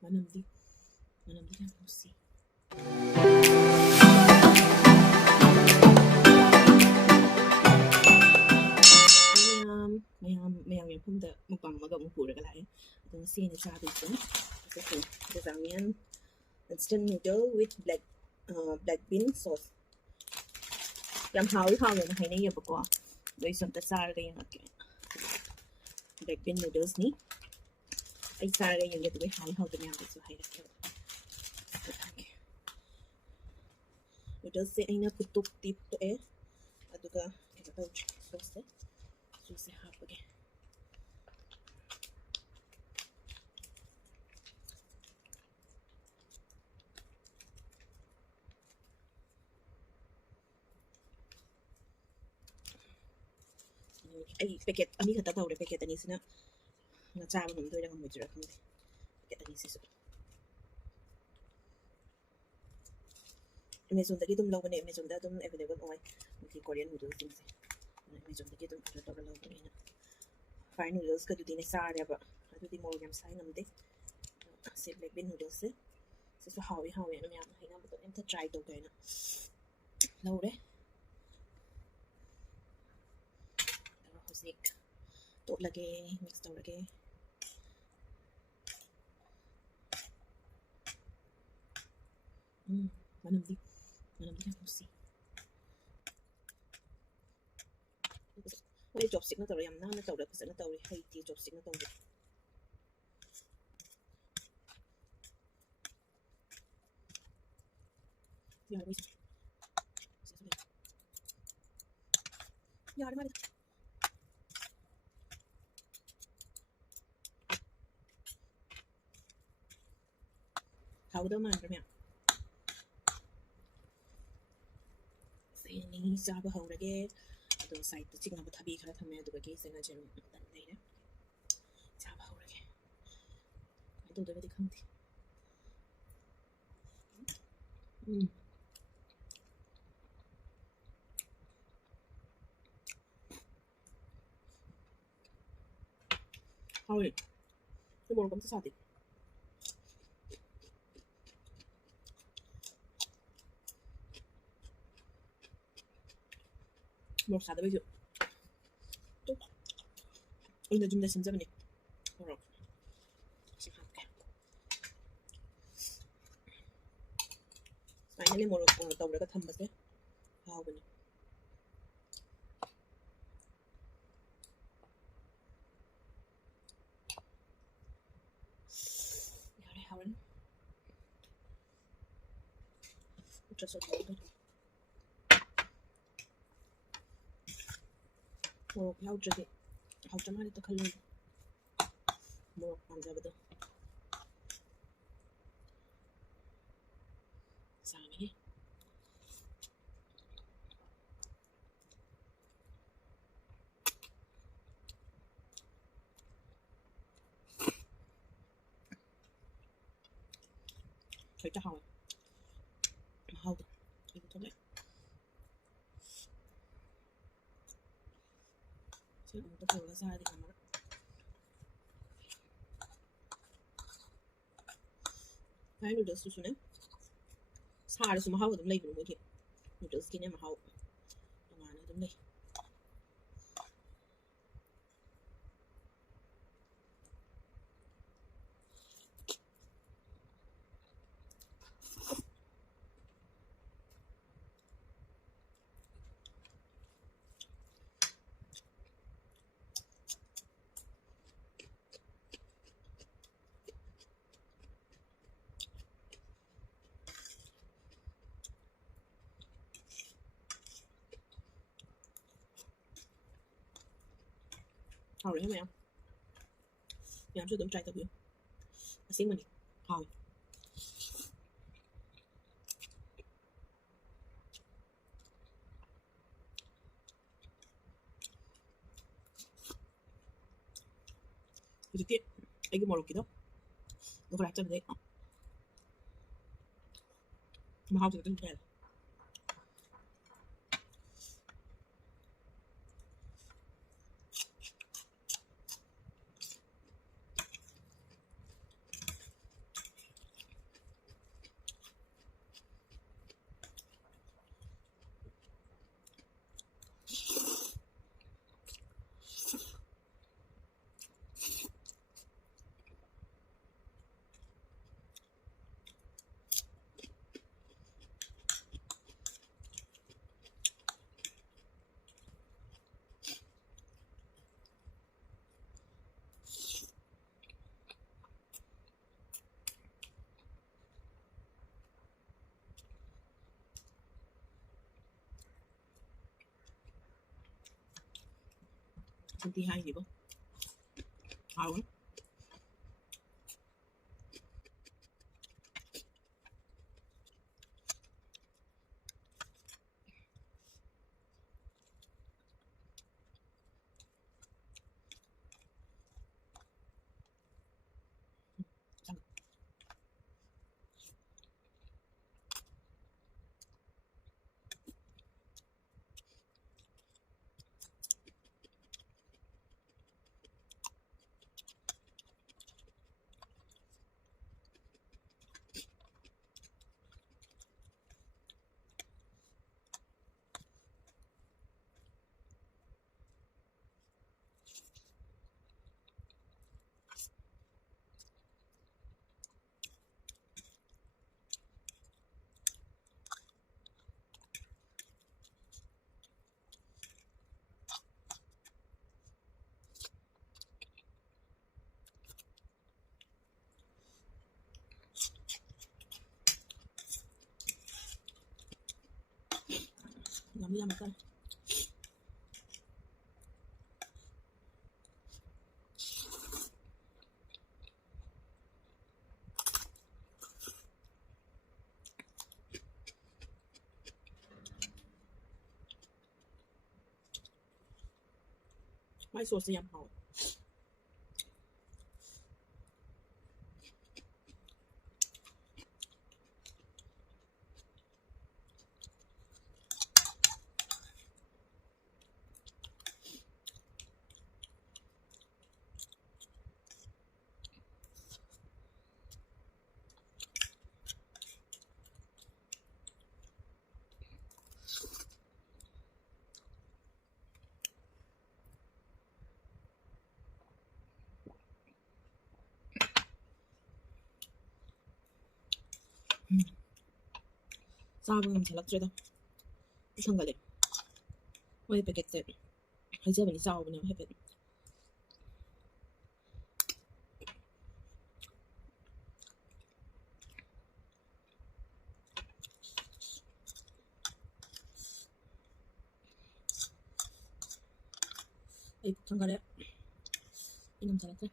만남디 그냥 보시. mayam yung pumda mukbang maga mupura kalay. Itong sini sabi ko. Ito lasagna instant noodle with black bean sauce. Yam hawi na hay na yun ko. Do isang tasar yung black bean noodles ni. Ay sar yung ito hawi na yan so hay na yun. Noodles ay na putok tip to aduga kita tahu sauce susah apa ke. Ay paket ani kata tahu deh paket ani sina nga cara ng doy lang mo jira kundi paket ani siso Amazon dagi tum law ni Amazon da tum available oy ki Korean noodles din se Amazon dagi tum ada to law ni na fire noodles ka dudi ni sa ya ba dudi mo yam sai nam de se black bean noodles se so hawi na ya hay na to em ta try to kai na law de hosik to lagi mix to lagi manam di kan pusi Ôi chopstick nó tàu yam na nó tàu được nó tàu hay thì chopstick nó tàu được giờ đi hầu đó mà rồi ini siapa hau lagi atau site cing apa tabi kalau thamnya tu bagi saya ngajar dan lain siapa hau lagi itu udah dikanti hau ni itu baru kamu sesat 뭐 사다 보죠. 또 오늘 좀 대신 잡니. 뭐라. 시작할게. Finally 뭐로 또 우리가 탐바세. 하고 보니. 야래 하원. 어쩌서 저거. 뭐 야우저기 하우점 하니 또 칼로 뭐 앉아봐도 사람이 절대 하우도 이거 더 내. 또 배우가 사야 되나 말아. Cái noodles su này xa được mà hao ở tấm này cũng mới thiệt noodles kia mà hao mà nó tấm này hao đấy em làm cho tấm trái tập biểu xin mình hao 이렇게 애기 먹을기도 nó có đặt trong đấy mà hao thì cái này 22 đi bố. Hào lắm. Làm ra một cái. Mai sốt yam hào. 쌀은 잘랐죠. 상가래. 왜 베겠지? 이제 mình sau mình hay phải 이 상가래. 이놈 잘랐지?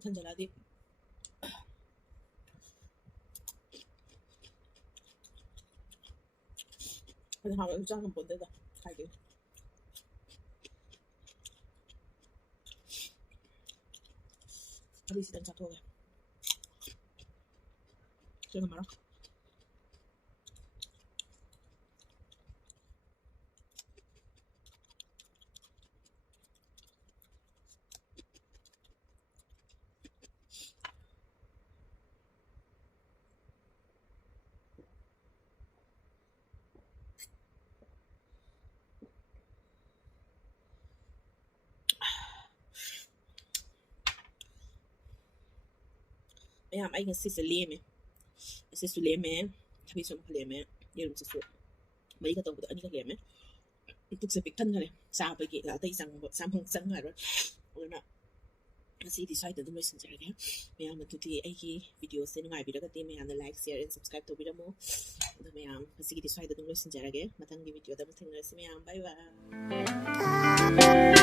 산잘라디. 근데 하면 짜는 뭔데다 갈게. Habis dan satu lagi. Jangan marah. Mấy hàm anh xí xí liêm ấy. Xí xí liêm ấy. Tapi xóm khá liêm ấy. Nhớ xí xí. Mấy cái tông của anh cái liêm ấy. Thực sự bị thân rồi này. Sao bởi kì là tay rằng một xăm hông sẵn rồi. Ôi nè. Kasi decide to do my sincere again. May I want to see a video send my video kati may I like, share and subscribe to video mo. May I kasi decide to do my sincere again. Matang video da mo tingnan si may bye bye.